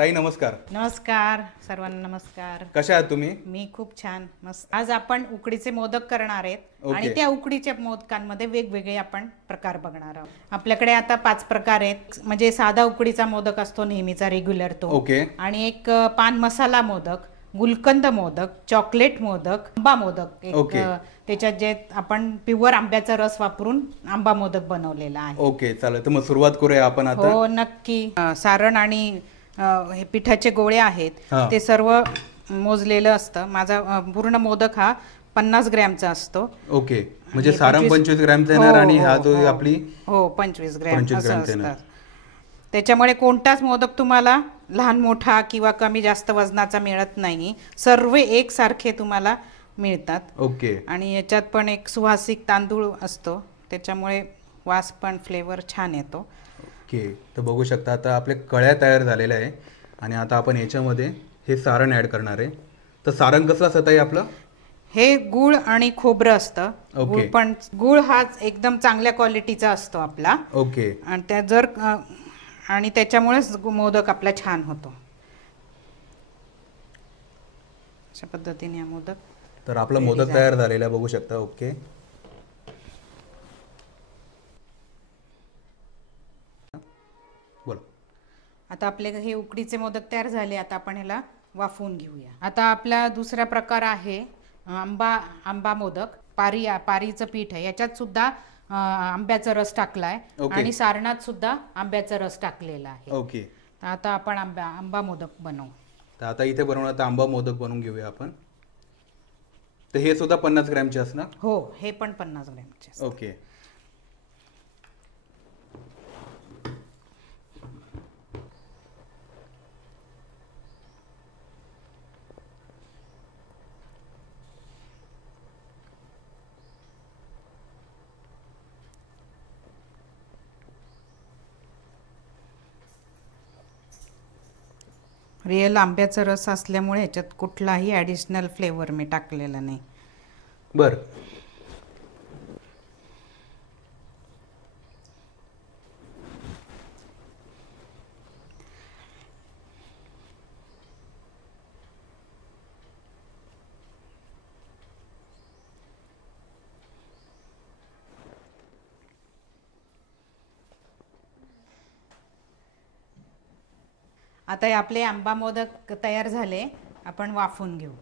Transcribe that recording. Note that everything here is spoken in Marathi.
ताई नमस्कार. नमस्कार सर्वांना. नमस्कार. कशा आहात तुम्ही? मी खूप छान मस्त. आज आपण उकडीचे मोदक करणार आहेत ओके. आणि त्या उकडीच्या मोदकांमध्ये वेगवेगळे आपण प्रकार बघणार आहोत. आपल्याकडे आता 5 प्रकार आहेत. म्हणजे साधा उकडीचा मोदक असतो नेहमीचा रेग्युलर तो. ओके. आणि एक पान मसाला मोदक, गुलकंद मोदक, चॉकलेट मोदक, आंबा मोदक एक. ओके. त्याच्यात जे आपण प्युअर आंब्याचा रस वापरून आंबा मोदक बनवलेला आहे. ओके चालेल. तर मग सुरुवात करूया आपण आता. हो नक्की. सारण आणि हे पिठाचे गोळे आहेत हा. ते सर्व मोजलेलं असतं. माझा पूर्ण मोदक हा 50 ग्रॅमचा असतो. ओके. म्हणजे आणि सारण 25 ग्रॅमचा येणार आणि हा जो आपली 25 ग्रॅम 25 असं ग्रॅमचा येणार. असतं. त्याच्यामुळे कोणताच मोदक तुम्हाला लहान मोठा किंवा कमी जास्त वजनाचा मिळत नाही. सर्व एकसारखे तुम्हाला मिळतात. ओके. आणि याच्यात पण एक सुवासिक तांदूळ असतो त्याच्यामुळे वास पण फ्लेवर छान येतो. ओके. तर बघू शकता आता आपल्या कळ्या तयार झालेल्या आहे आणि आता आपण याच्यामध्ये हे सारण ॲड करणार आहे. तर सारण कसलं असतं ताई आपलं? हे गुळ आणि खोबरं असतं. ओके. गुळ हा एकदम चांगल्या क्वालिटीचा असतो आपला. ओके. आणि आणि त्याच्यामुळेच मोदक आपला छान होतो. अशा पद्धतीने हा मोदक. तर आपला मोदक तयार झालेला आहे बघू शकता. ओके. बोला. आता आपले हे उकडीचे मोदक तयार झाले. आता आपण ह्याला वाफवून घेऊया. आता आपला दुसरा प्रकार आहे आंबा मोदक. पारीचं पीठ आहे. याच्यात सुद्धा आंब्याचा रस टाकलाय आणि सारणात सुद्धा आंब्याचा रस टाकलेला आहे. ओके. आता आपण आंबा मोदक बनवू. तर आता इथे बनवणार तर आंबा मोदक बनवून घेऊया आपण. तर हे सुद्धा 50 ग्रॅमचे असणार? हो हे पण 50 ग्रॅमचे. ओके. रिअल आंब्याचा रस असल्यामुळे ह्याच्यात कुठलाही ॲडिशनल फ्लेवर मी टाकलेला नाही. बरं. आता हे आपले आंबा मोदक तयार झाले. आपण वाफवून घेऊ.